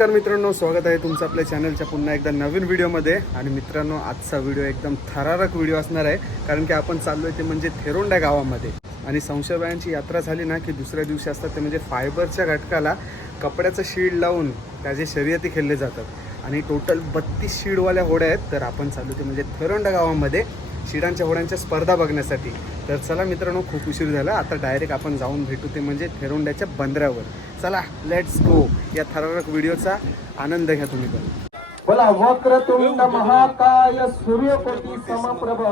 नमस्कार मित्रांनो स्वागत आहे तुमचं आपल्या चॅनलच्या पुन्हा एकदा नवीन व्हिडिओमध्ये आणि मित्रांनो आजचा व्हिडिओ एकदम थरारक व्हिडिओ असणार आहे कारण की आपण चाललो आहे ते म्हणजे थेरोंडा गावामध्ये. आणि संशयबायांची यात्रा झाली ना की दुसऱ्या दिवशी असतात ते म्हणजे फायबरच्या घटकाला कपड्याचं शीड लावून त्याचे शर्यती खेळले जातात. आणि टोटल बत्तीस शीडवाल्या होड्या आहेत तर आपण चाललो ते म्हणजे थेरोंडा गावामध्ये. शिडांच्या होड्यांच्या स्पर्धा बघण्यासाठी. तर चला मित्रांनो खूप उशीर झाला. आता डायरेक्ट आपण जाऊन भेटू ते म्हणजे थेरोंड्याच्या बंदरावर. चला लेट्स गो या थरारक व्हिडिओचा आनंद घ्या तुम्ही पण. बोला वक्रतुंड महाकाय सूर्यकोटी समप्रभ.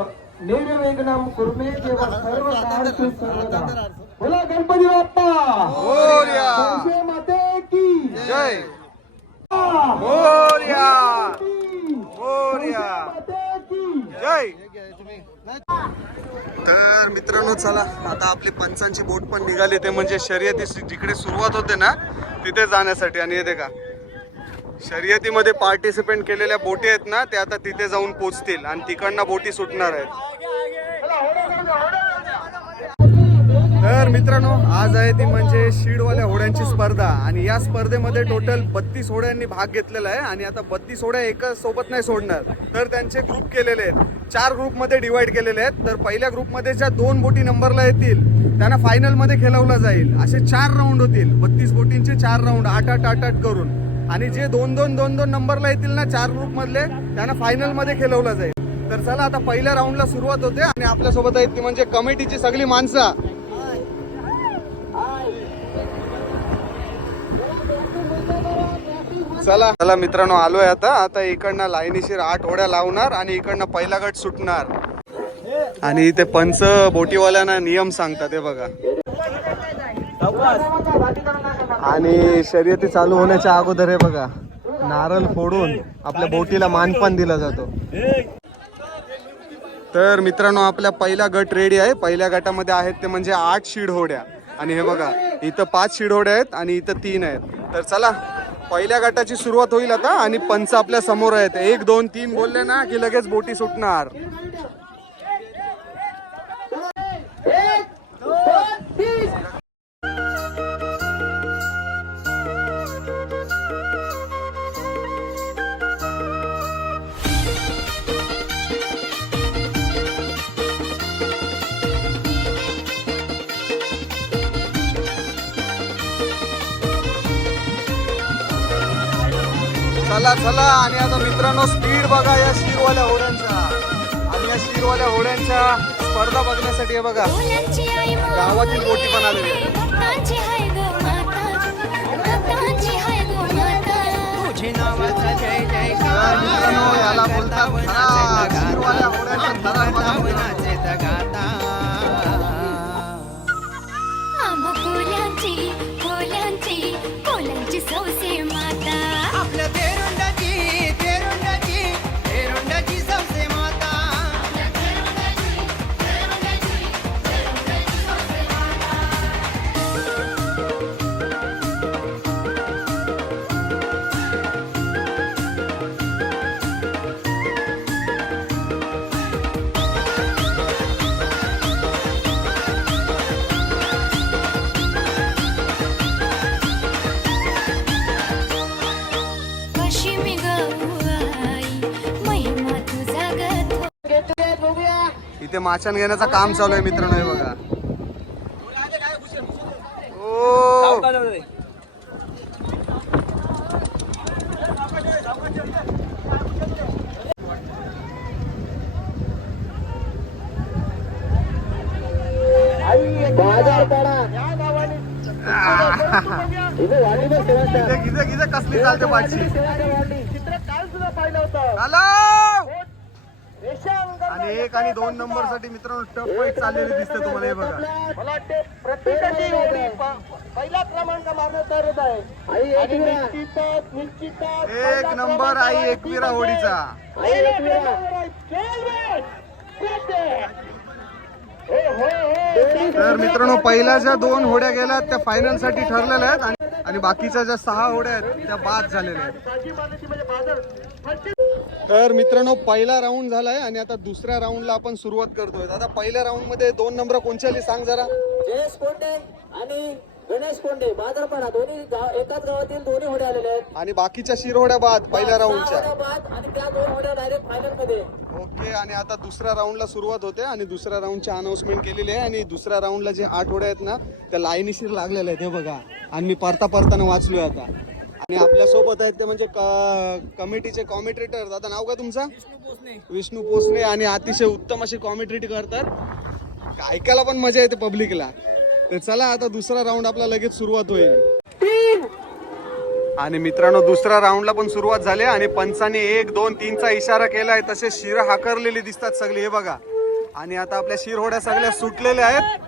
निर्विघ्नम कुर्मे देव सर्व कार्येषु सर्वदा. बोला गणपती बाप्पा. माते की. जय. की जय तर मित्रांनो चला आता आपली पंचांची बोट पण निघाली. ते म्हणजे शर्यती जिकडे सुरुवात होते ना तिथे जाण्यासाठी. आणि येते का शर्यतीमध्ये पार्टिसिपेंट केलेल्या बोटी आहेत ना ते आता तिथे जाऊन पोचतील. आणि तिकडनं बोटी सुटणार आहेत. तर मित्रांनो आज आहे ती म्हणजे शीडवाल्या होड्यांची स्पर्धा. आणि या स्पर्धेमध्ये टोटल बत्तीस होड्यांनी भाग घेतलेला आहे. आणि आता बत्तीस होड्या एका सोबत नाही सोडणार. तर त्यांचे ग्रुप केलेले आहेत. चार ग्रुपमध्ये डिवाइड केलेले आहेत. तर पहिल्या ग्रुपमध्ये ज्या दोन बोटी नंबरला येतील त्यांना फायनलमध्ये खेळवलं जाईल. असे चार राऊंड होतील. बत्तीस बोटींचे चार राऊंड आठ आठ आठ आठ करून. आणि जे दोन दोन दोन दोन नंबरला येतील ना चार ग्रुपमधले त्यांना फायनलमध्ये खेळवलं जाईल. तर चला आता पहिल्या राऊंडला सुरुवात होते. आणि आपल्यासोबत आहेत ती म्हणजे कमिटीची सगळी माणसं. चला. चला मित्रांनो आलोय आता. आता इकडनं लाईनीशीर आठ होड्या लावणार आणि इकडनं पहिला गट सुटणार. आणि इथे पंच बोटीवाल्यांना नियम सांगतात हे बघा. आणि शर्यती चालू होण्याच्या अगोदर हे बघा नारळ फोडून आपल्या बोटीला मानपान दिला जातो. तर मित्रांनो आपला पहिला गट रेडी आहे. पहिल्या गटामध्ये आहेत ते म्हणजे आठ शीड होड्या आणि हे बघा इथं पाच शीड होड्या आहेत आणि इथं तीन आहेत. तर चला पहिल्या गटाची सुरुवात होईल आता आणि पंच आपल्यासमोर आहेत. एक दोन तीन बोलले ना की लगेच बोटी सुटणार. चला चला आणि आता मित्रांनो स्पीड बघा या शिरवाल्या होड्यांचा आणि या शिरवाल्या होड्यांच्या स्पर्धा बघण्यासाठी हे बघा गावातील बोटी पण आलेली आहे. भक्तांची हाय गो माता भक्तांची हाय गो माता तुझे नावाचा जय जय तर मित्रांनो याला बोलतात थरा. शिरवाल्या होड्यांचा माछान घेण्याचं काम चालू आहे मित्रांनो हे बघा. ओ. गिजे गिजे कसली चालते पाठची चित्र काल सुद्धा पाहिलं होतं. आणि एक आणि दोन नंबरसाठी मित्रांनो टफ फाईट चाललेली दिसते तुम्हाला हे बघा. मला वाटते प्रत्येकाची एवढी प- पहिला क्रमांक मारण्यात तयार होत आहे आणि निश्चितच निश्चितच एक नंबर आई एकविरा होडीचा. आई एकविरा. खेळ रे! खेळ रे! तर मित्रांनो पहिल्या ज्या दोन होड्या गेल्या त्या फायनलसाठी ठरलेल्या आहेत. आणि आणि बाकीच्या ज्या सहा होड्या आहेत त्या बाद झालेल्या आहेत. तर मित्रांनो पहिला राऊंड झालाय आणि आता दुसऱ्या राऊंडला आपण सुरुवात करतोय. आता पहिल्या राऊंडमध्ये दोन नंबर कोणच्या आली? सांग जरा. जयेश कोंडे आणि गणेश कोंडे. बाजारपाडा दोन्ही गाव एकाच गावातील दोन्ही होडे आलेले आहेत. आणि बाकीच्या शिरहोड्या बाद पहिल्या सहा राऊंडच्या होड्या बाद आणि त्या दोन होड्या डायरेक्ट फायनलमध्ये. ओके आणि आता दुसऱ्या राऊंडला सुरुवात होते आणि दुसऱ्या राऊंडची अनाउन्समेंट केलेली आहे. आणि दुसऱ्या राऊंडला जे आठ होड्या आहेत ना त्या लाईनीशीर लागलेल्या आहेत. हे बघा. आणि मी परता परताना वाचलोय आता. आणि आपल्यासोबत आहेत ते म्हणजे कमिटीचे कॉमेंट्रेटर दादा नाव काय तुमचा? विष्णू पोसणे. आणि अतिशय उत्तम अशी कॉमेंट्रेट करतात. ऐकायला पण मजा येते पब्लिकला तर चला आता दुसरा राऊंड आपला लगेच सुरुवात होईल. आणि मित्रांनो दुसऱ्या राऊंडला पण सुरुवात झाली आणि पंचाने एक दोन तीनचा इशारा केलाय. तसे शिर हाकरलेले दिसतात सगळे हे बघा. आणि आता आपल्या शिरहोड्या सगळ्या सुटलेल्या आहेत.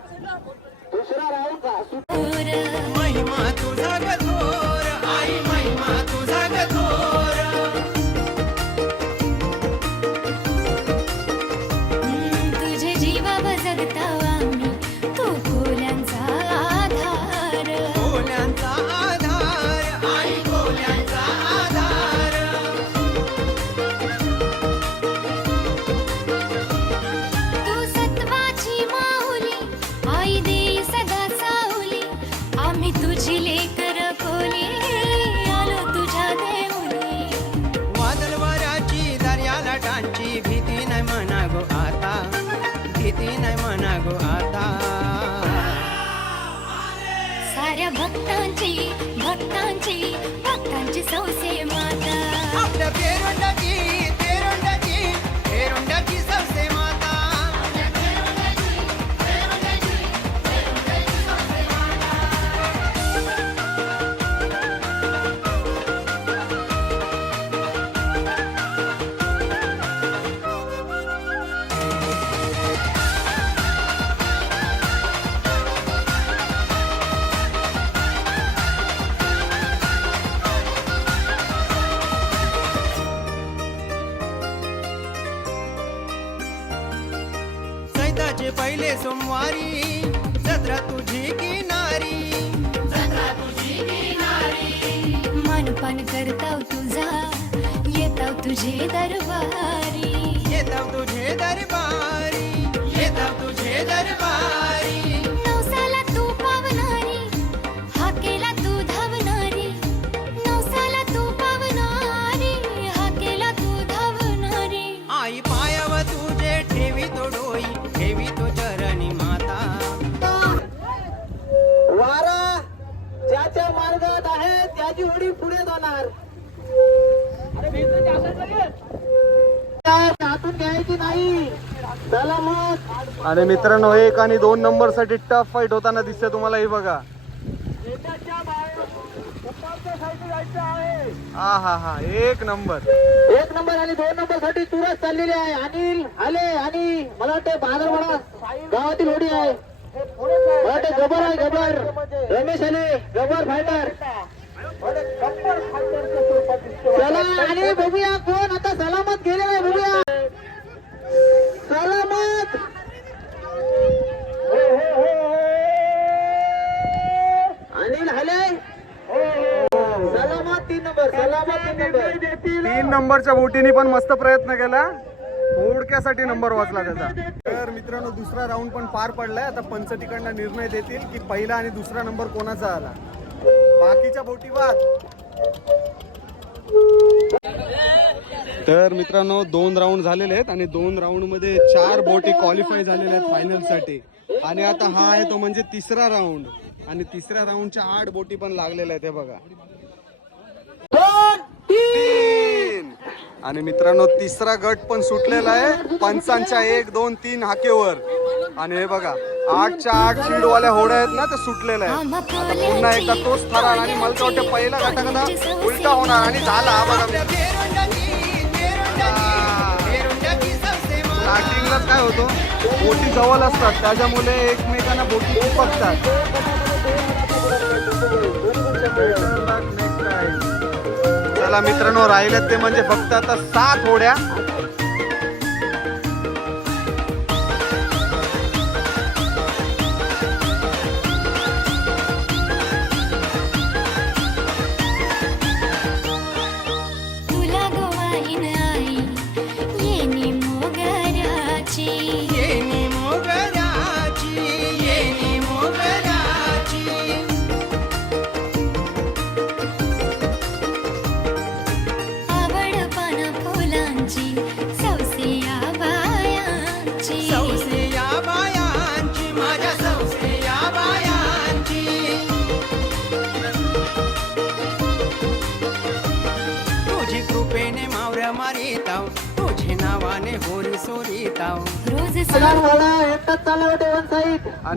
आणि मित्रांनो एक आणि दोन नंबरसाठी टफ फाईट होताना दिसते तुम्हाला हे बघा. हा हा हा एक नंबर. एक नंबर आणि दोन नंबरसाठी तुरंत चाललेली आहे. अनिल आले आणि मला वाटतं बाजारवाडा गावातील होडी आहे. मला वाटतं गबर आहे गबर रमेश आले गबर फायटर चला आणि बघूया कोण? आता सलामत गेलेला आहे बघूया सलामत. अनिल आले सलामत तीन नंबर सलामत तीन नंबर. तीन नंबरच्या बोटीने पण मस्त प्रयत्न केला. थोडक्यासाठी नंबर वाचला त्याचा. तर मित्रांनो दुसरा राऊंड पण पार पडलाय. आता पंच तिकडनं निर्णय देतील की पहिला आणि दुसरा नंबर कोणाचा आला? बाकीच्या बोटी तर मित्रांनो दोन राऊंड झालेले आहेत आणि दोन राऊंडमध्ये चार बोटी क्वालिफाय झालेल्या आहेत फायनलसाठी. आणि आता हा आहे तो म्हणजे तिसरा राऊंड आणि तिसऱ्या राऊंडच्या आठ बोटी पण लागलेल्या आहेत हे बघा तीन आणि मित्रांनो तिसरा गट पण सुटलेला आहे. पंचांच्या एक दोन तीन हाकेवर. आणि हे बघा आठच्या आठ शीडवाल्या होड्या आहेत ना ते सुटलेल्या आहेत. आता पुन्हा एकदा तोच ठरा आणि मला तर वाटतं पहिला गटाकदा उलटा होणार आणि झाला हा बघा. स्टार्टिंगलाच काय होतो? बोटी जवळ असतात. त्याच्यामुळे एकमेकांना बोटी चिपकतात चला मित्रांनो राहिल्यात ते म्हणजे फक्त आता सात होड्या.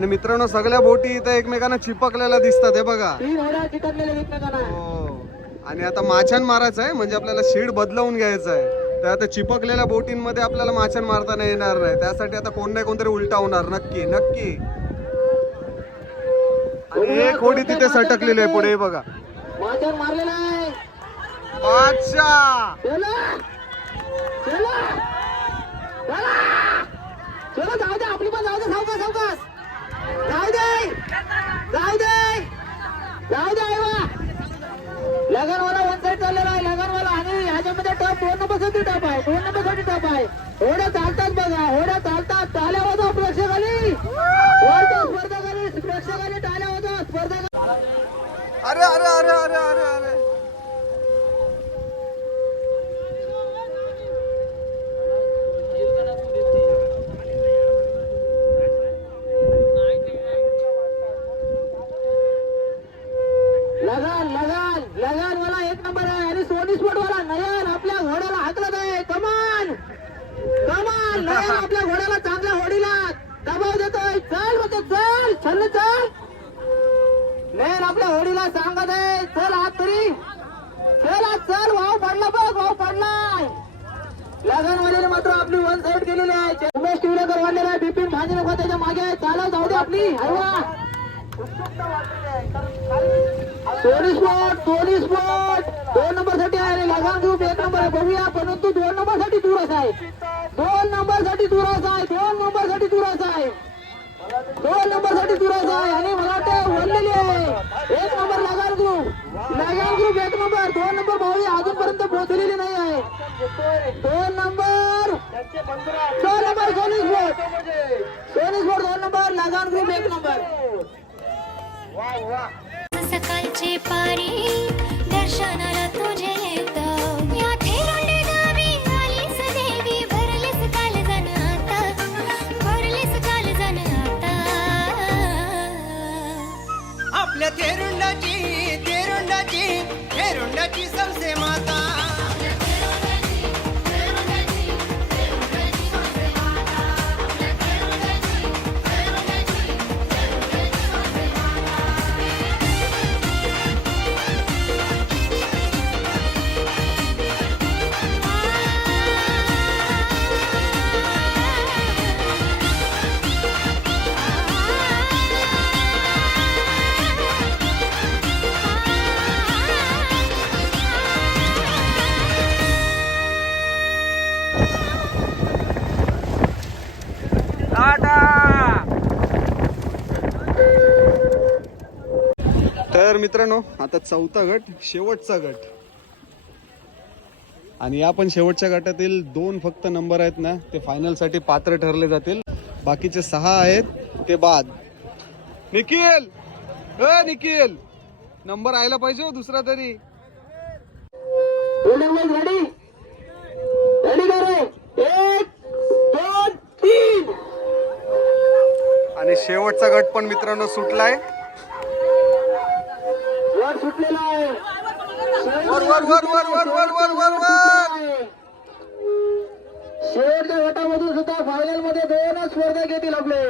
आणि मित्रांनो सगळ्या बोटी इथं एकमेकांना चिपकलेल्या दिसतात हे बघा. हो आणि आता माछान मारायचं आहे म्हणजे आपल्याला शीड बदलवून घ्यायचं आहे. तर आता चिपकलेल्या बोटींमध्ये आपल्याला माछान मारता येणार नाही. त्यासाठी आता कोण नाही कोणतरी उलटा होणार नक्की नक्की. आणि एक होडी तिथे सटकलेली आहे पुढे बघा. अच्छा चला! चला! चला! चला जाऊ दे आपली पण जाऊ दे सावकाश सावकाश जाऊ दे! जाऊ दे! जाऊ दे आईवा लगनवाला वन साईड चाललेला आहे. लगनवाला आणि ह्याच्यामध्ये टप दोन नंबरसाठी टप आहे. दोन नंबरसाठी टप आहे. होड्या चालतात बघा. होड्या चालतात. टाळ्या होतो प्रेक्षकांनी. वरच्या स्पर्धकांनी प्रेक्षकांनी टाळ्या वाजवा स्पर्धक अरे अरे अरे अरे अरे अरे. एक नंबर आहे आणि सोनी स्पोर्ट वाला नयन आपल्या घोड्याला हाकलत आहे. कमान कमान नयन आपल्या घोड्याला चांगल्या होडीला दबाव देतोय. चल म्हणतो चल. छल्ल चल. नयन आपल्या होडीला सांगत आहे. चल आत तरी. चल आत चल. वाव पडला बघ वाव पडलाय लगनवाल्याने मात्र आपली वन साईड केलेली आहे. उमेश टिवलेकर वाढलेला आहे बिपिन भाजी नको त्याच्यामागे आहे. चालव जाऊ दे आपली. हवा सोनी स्पॉट सोनी स्पॉट दोन नंबरसाठी आहे लगान ग्रुप एक नंबर आहे. बघूया परंतु दोन नंबरसाठी दूरच आहे. दोन नंबरसाठी दूरच आहे. दोन नंबरसाठी दूरच आहे. दोन नंबरसाठी दूरच आहे. आणि मला वाटतं वळलेली आहे. एक number Lagaan group. Lagaan group एक नंबर. दोन नंबर भाऊ अजूनपर्यंत पोहोचलेली नाही आहे. दोन नंबर. दोन number Sony spot Sony spot दोन नंबर. लगान ग्रुप एक नंबर. सकाळची पारी दर्शनाला तू तर मित्रांनो आता चौथा गट शेवटचा गट आणि या पण शेवटच्या गटातील दोन फक्त नंबर आहेत ना ते फायनलसाठी पात्र ठरले जातील बाकीचे सहा आहेत ते बाद निखिल अ निखिल नंबर आयला पाहिजे हो दुसरा तरी रेडी रेडी आणि शेवटचा गट पण मित्रांनो सुटलाय. वर सुटलेला आहे. वर वर वर वर वर वर वर वर वर. शेवटच्या गटामधून सुद्धा फायनलमध्ये दोनच स्पर्धा घेतील आपले?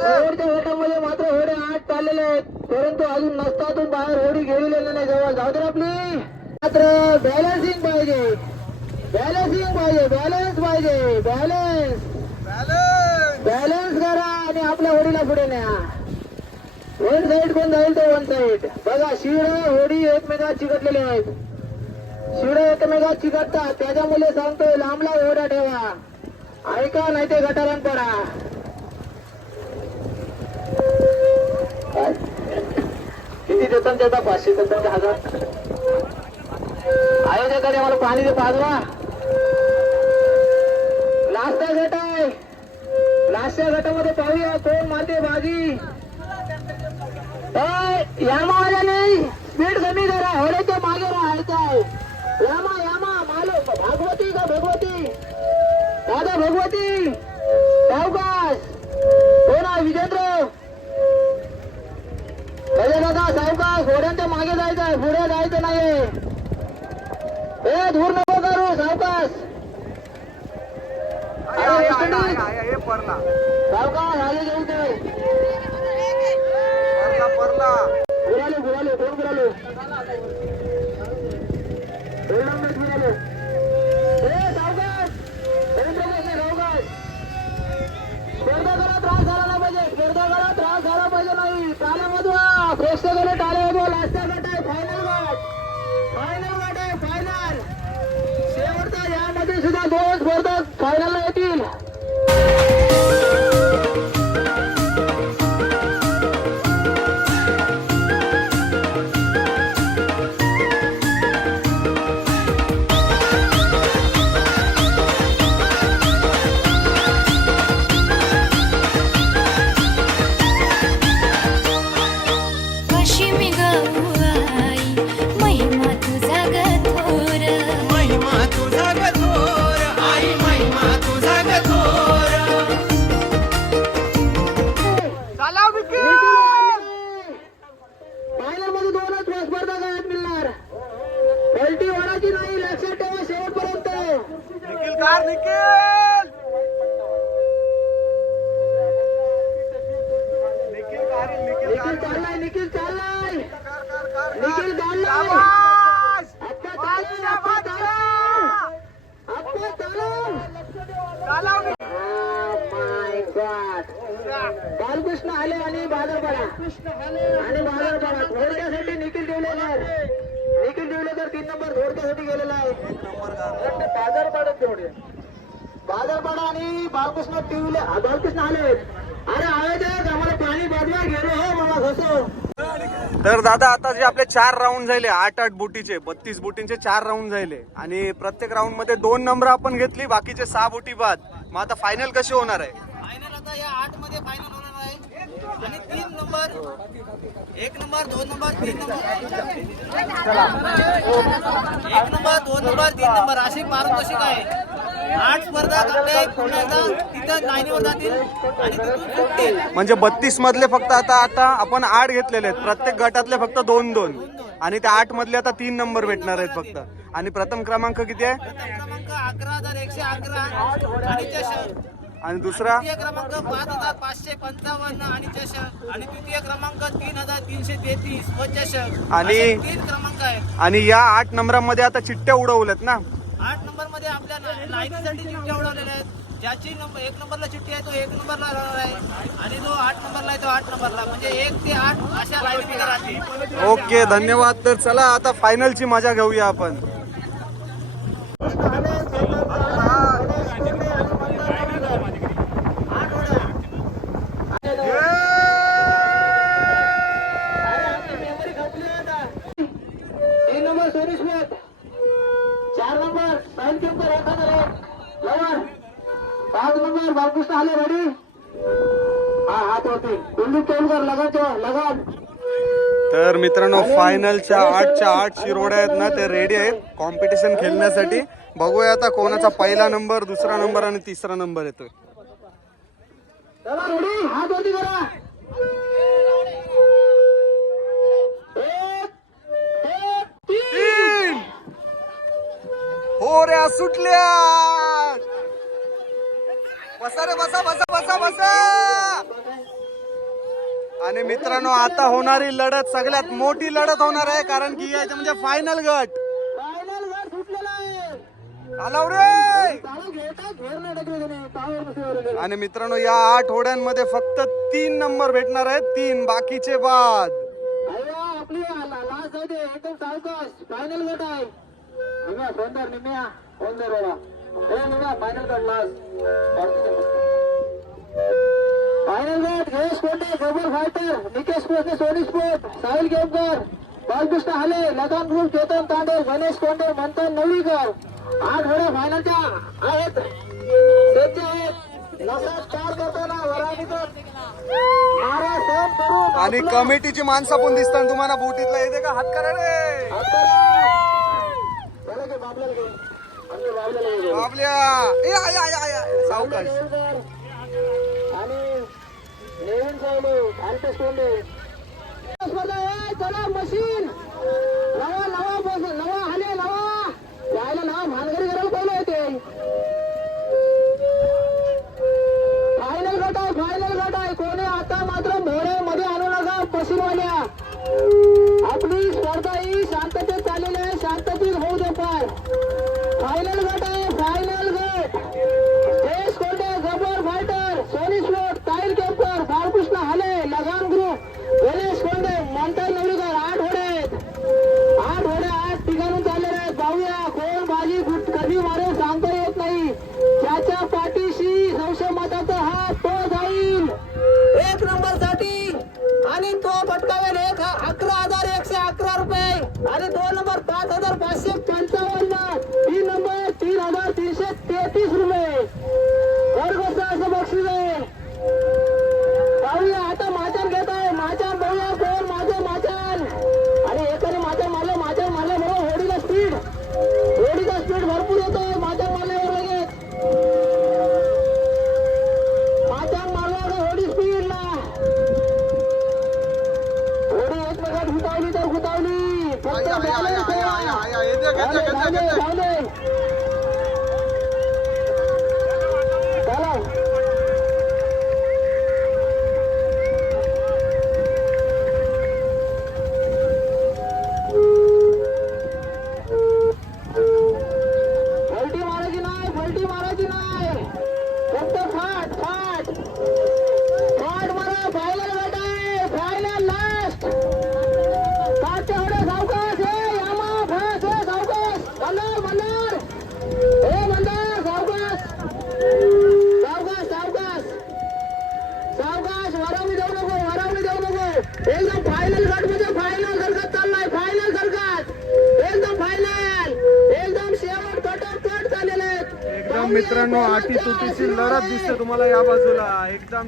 शेवटच्या गटामध्ये मात्र होडे आठ चाललेले आहेत. परंतु अजून नसतातून बाहेर होडी गेलेली नाही जवळ. जाऊ दे आपली. मात्र बॅलन्सिंग पाहिजे. बॅलन्सिंग पाहिजे. बॅलन्स पाहिजे. बॅलन्स बॅलन्स करा आणि आपल्या होडीला पुढे न्या. वन साइड कोण जाईल तो वन साइड बघा शिड होडी एकमेकात चिकटलेले आहेत. शिड एकमेकात चिकटतात. त्याच्यामुळे सांगतोय लांबला होडा ठेवा. ऐका नाही ते गटारान पडा. किती देतात त्याचा? पाचशे देतात हजार? आयोजकाने आम्हाला पाणी दे पाजवा. लास्टचा गट आहे लास्टच्या गटामध्ये पाहूया कोण मारते बाजी? ए, यामा आल्याने स्पीड कमी करा होड्याच्या मागे राहायचं आहे यामा यामा मालो भागवती का भगवती? दादा भगवती सावकाश. कोण आहे विजेंद्र? दादा सावकाश सावकाश घोड्यांच्या मागे जायचं आहे पुढे जायचं नाही ए धूर नको करू सावकाश. सावकाश आगे घेऊन ते बुराले कोण बुराले. फायनल शेवटचा यामध्ये सुद्धा दोन स्पर्धक फायनलला येतील. आहे निखिल ठेवलेकर तीन नंबर थोडक्यासाठी गेलेला आहे. बाजारपाडा तेवढे बाजारपाडा आणि बालकृष्ण टिवले बालकृष्ण आले. अरे आयोजक आम्हाला पाणी बाजवा गेलो हो मला घसो. तर दादा आता जे आपले चार राऊंड झाले आठ आठ बोटीचे बत्तीस बोटींचे चार राऊंड झाले. आणि प्रत्येक राऊंडमध्ये दोन नंबर आपण घेतली बाकीचे सहा बोटी बाद. मग आता फायनल कशी होणार आहे? फायनल आता या आठमध्ये फायनल आणि तीन नंबर एक नंबर दोन नंबर तीन नंबर. एक नंबर दोन नंबर तीन नंबर. अशी पारितोषिक आहे. आठ स्पर्धक आपले पुण्याचा तिथं लाईनीवर जातील आणि तिथून सुटतील म्हणजे बत्तीस मधले फक्त आता आता आपण आठ घेतलेले आहेत. प्रत्येक गटातले फक्त दोन दोन. आणि त्या आठ मधले आता तीन नंबर भेटणार आहेत फक्त. आणि प्रथम क्रमांक किती आहे? प्रथम क्रमांक अकरा हजार एकशे अकरा. आणि चषक आणि दुसरा? क्रमांक पाच हजार पाचशे पंचावन्न आणि चषक. आणि तृतीय क्रमांक तीन हजार तीनशे तेहतीस व चषक. आणि- असे तीन क्रमांक आहेत. आणि या आठ नंबरामध्ये आता चिठ्ठ्या उडवल्यात ना? आठ नंबरमध्ये आपल्या लाईनीसाठी चिठ्ठ्या उडवलेल्या आहेत. ज्याची नंबर एक नंबरला चिठ्ठी आहे तो एक नंबरला राहणार आहे. आणि जो आठ नंबरला आहे तो आठ नंबरला. म्हणजे एक ते आठ अशा लाईनी राहतील ओके धन्यवाद. तर चला आता फायनलची मजा घेऊया आपण तीन नंबर सोनी स्मिथ चार नंबर साहिल केमकर एक हजार एक लवण नंबर बालकृष्ण आले रेडी हा हात होती कुलदीप केमकर लगन ठेवा लगन तर मित्रांनो फायनलच्या आठच्या आठ शिरोड्या आहेत ना ते रेडी आहेत. कॉम्पिटिशन खेळण्यासाठी. बघूया आता कोणाचा पहिला नंबर दुसरा नंबर आणि तिसरा नंबर येतोय. रेडी हात करा. हो रे सुटल्या. बसा रे बसा बसा बसा बसा. आणि मित्रांनो आता होणारी लढत सगळ्यात मोठी लढत होणार आहे कारण की याच्या म्हणजे फायनल गट. आणि मित्रांनो या आठ होड्यांमध्ये फक्त तीन नंबर भेटणार आहेत तीन बाकीचे बाद. फायनल गट आहे. फायनल गट Jayesh Konde global fighter Nikesh Kosne Sony sport Sahil Gemkar Balkrishna Hale लतान group Chetan Tande Ganesh Konde Manthan Navlikar. आठ वेळा फायनलच्या आहेत. त्यांचे आहेत. नसात चार करताना वराडीकर महाराज सहन करून आणि कमिटीची माणसं पण दिसतात. तुम्हाला बोटीतला येते का हात करा रे. आपल्या. सावकाश. आणि नवीन सावले अंतस कोंडे स्पर्धा आहे चला मशीन. नवा नवा बस नवा हाले नवा. यायला नवा भानगडी करायला पहिलं येते फायनल गट आहे फायनल गट आहे. कोणी आता मात्र भोरे मध्ये आणू नका मशीनवाल्या आपली स्पर्धा ही शांततेत चाललेली आहे. शांततेत होऊ दे पार फायनल गट आहे फायनल गट.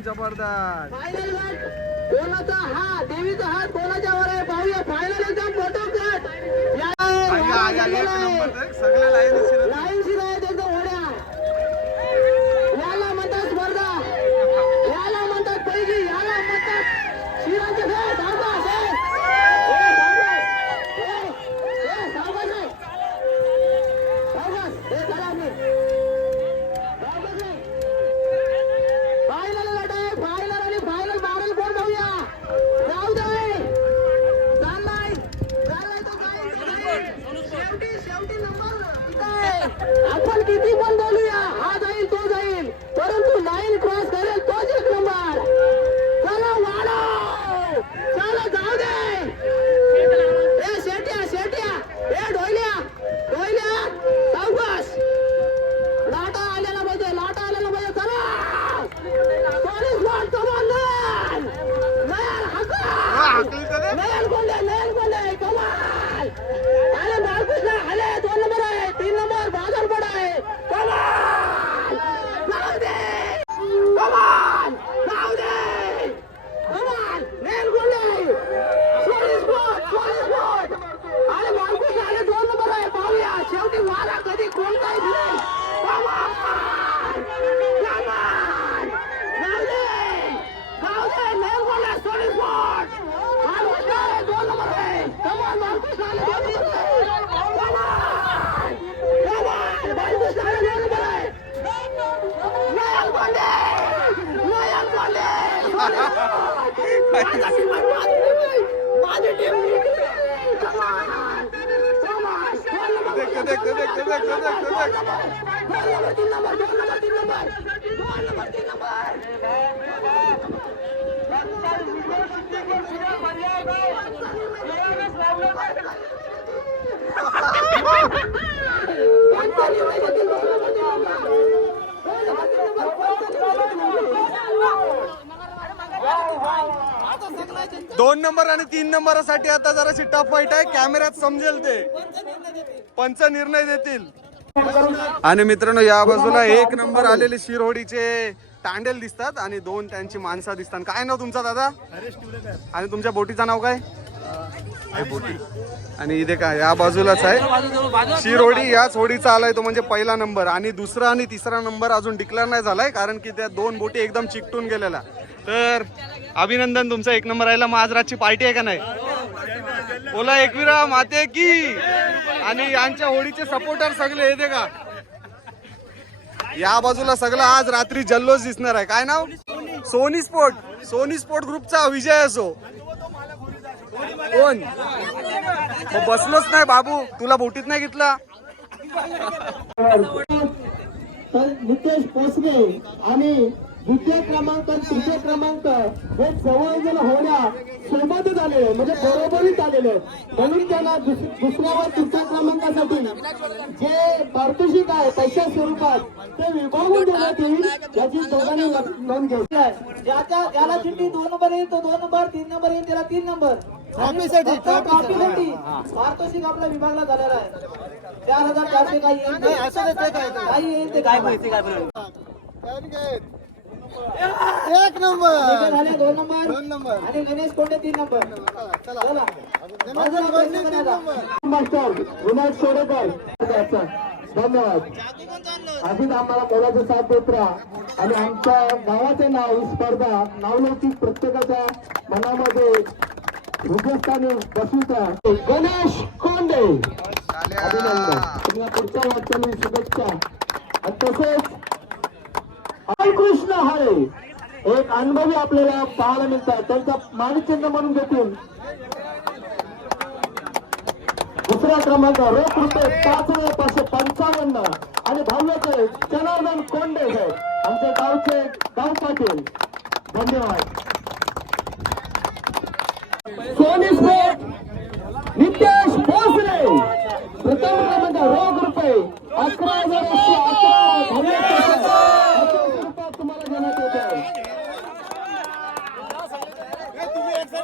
जबरदस्त. दोन नंबर आणि तीन नंबरासाठी आता जराशी टफ वाईट आहे. कॅमेऱ्यात समजेल ते. पंच निर्णय देतील. आणि मित्रांनो या बाजूला एक नंबर आलेले शिरोडीचे तांडेल दिसतात आणि दोन त्यांची माणसं दिसतात. काय नाव तुमचा दादा? आणि तुमच्या बोटीचं नाव काय? बोटी. आणि इथे काय या बाजूलाच आहे. शिरोडी याच होडीचा आलाय तो म्हणजे पहिला नंबर. आणि दुसरा आणि तिसरा नंबर अजून डिक्लेअर नाही झालाय कारण की त्या दोन बोटी एकदम चिकटून गेलेल्या. तर अभिनंदन तुमचा एक नंबर राहिला. मग आज रातची पार्टी आहे का नाही? ओला एकविरा माते की. आणि यांच्या होडीचे सपोर्टर सगळे येते का या बाजूला सगळं आज रात्री जल्लोष दिसणार आहे. काय नाव? Sony sport. सोनी स्पोर्ट ग्रुपचा विजय असो. कोण? बसलोच नाही बाबू. तुला बोटीत नाही घेतला? नितेश पोसगे आणि द्वितीय क्रमांक आणि तृतीय क्रमांक हे जवळ जवळ होण्या सोबतच आलेले म्हणजे बरोबरीत आलेले. म्हणून त्यांना दुस- दुसऱ्या व तृतीय क्रमांकासाठी जे पारितोषिक आहे पैशा स्वरूपात ते विभागून देण्यात येईल याची दोघांनी नोंद घ्यायची ज्याच्या ज्याला चिठ्ठी दोन नंबर येईल तो दोन नंबर तीन नंबर येईल त्याला तीन नंबर. ट्रॉफीसाठी ट्रॉफीसाठी पारितोषिक आपला विभागला झालेला आहे. चार हजार चारशे काही येईल ते. काही येईल ते काय माहिती. काय एक नंबर. झाले दोन नंबर. दोन नंबर. आणि गणेश कोंडे तीन नंबर. चला. मास्टर विनायक सोडेकर. धन्यवाद. अशीच आम्हाला मोलाचा साथ देत राहा आणि आमच्या गावाचे नाव ही स्पर्धा नावलौकिक प्रत्येकाच्या मनामध्ये हृदयस्थानी बसविता गणेश कोंडे. अभिनंदन. तुम्हाला पुढच्या वाटचाली शुभेच्छा. आणि तसेच कृष्ण हरे. एक अनुभवी आपल्याला पाहायला मिळतात त्यांचा मानचिन्ह म्हणून घेतील दुसरा क्रमांक रोख रुपये पाच हजार पाचशे पंचावन्न. आणि भाव्याचे जनार्दन कोंडे साहेब. आमचे गावचे गाव पाटील. धन्यवाद. सोनी स्पोर्ट नितेश भोसरे प्रथम क्रमांक रोख रुपये अकरा हजार एकशे अकरा भाव्याचे अशा स्वरूपात तुम्हाला देण्यात येत आहे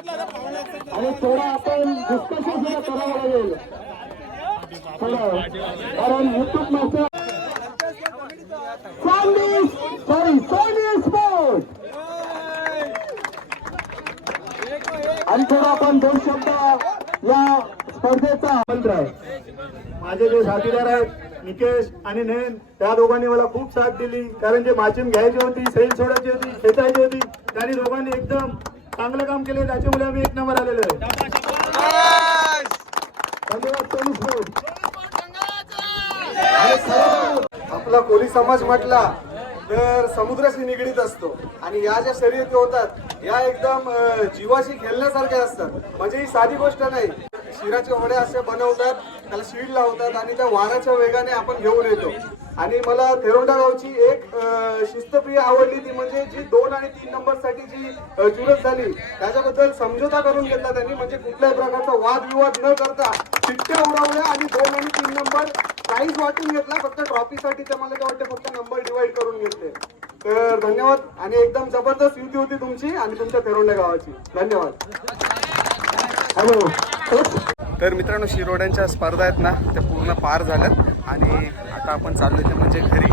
आणि थोडं आपण डिस्कशन सुद्धा करावं लागेल. थोडं कारण YouTube master Sony sorry Sony आणि थोडा आपण दोन शब्द या स्पर्धेचा मंत्र आहे माझे जे साथीदार आहेत निकेश आणि नयन त्या दोघांनी मला खूप साथ दिली. कारण जे माचिम घ्यायची होती सैल सोडायची होती खेचायची होती त्यांनी दोघांनी एकदम चांगलं काम केले त्याच्यामुळे आम्ही एक नंबर आलेलो आहे. धन्यवाद आपला कोळी समाज म्हटला तर समुद्राशी निगडीत असतो. आणि या ज्या शर्यती होतात या एकदम जीवाशी खेळण्यासारख्या असतात. म्हणजे ही साधी गोष्ट नाही. शिराचे वडे असे बनवतात त्याला शीड लावतात आणि त्या वाराच्या वेगाने आपण घेऊन येतो. आणि मला थेरोंडा गावची एक शिस्तप्रिय आवडली ती म्हणजे जी दोन आणि तीन नंबरसाठी जी चुरत चुरस झाली त्याच्याबद्दल समझोता करून घेतला त्यांनी. म्हणजे कुठल्याही प्रकारचा वादविवाद न करता चिठ्ठ्या उडवल्या आणि दोन आणि तीन नंबर प्राईज वाटून घेतला फक्त ट्रॉफीसाठी ते मला ते वाटतं फक्त नंबर डिवाइड करून घेतले. तर धन्यवाद. आणि एकदम जबरदस्त युती होती तुमची आणि तुमच्या तेरोंडे गावाची. धन्यवाद. हॅलो तर मित्रांनो शिरोड्यांच्या स्पर्धा आहेत ना त्या पूर्ण पार झाल्यात. आणि आता आपण चाललो ते म्हणजे घरी.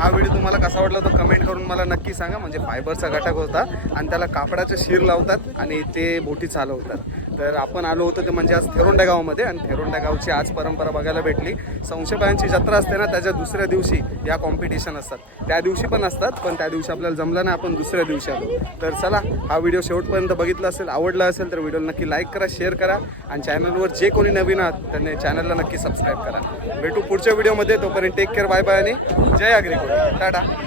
हा व्हिडिओ तुम्हाला कसा वाटला तो कमेंट करून मला नक्की सांगा. म्हणजे फायबरचा घटक होता आणि त्याला कापडाचे शिर लावतात आणि ते बोटी चालवतात. तर आपण आलो होतो ते म्हणजे आज थेरोंडा गावामध्ये आणि थेरोंडा गावची आज परंपरा बघायला भेटली. संशयपायांची जत्रा असते ना त्याच्या दुसऱ्या दिवशी या कॉम्पिटिशन असतात. त्या दिवशी पण असतात पण त्या दिवशी आपल्याला जमलं ना आपण दुसऱ्या दिवशी आलो. तर चला हा व्हिडिओ शेवटपर्यंत बघितला असेल आवडला असेल तर व्हिडिओ नक्की लाईक करा शेअर करा आणि चॅनलवर जे कोणी नवीन आहात त्यांनी चॅनलला नक्की सबस्क्राईब करा. भेटू पुढच्या व्हिडिओमध्ये तोपर्यंत टेक केअर बाय बाय आणि जय अग्रिकोट Tata.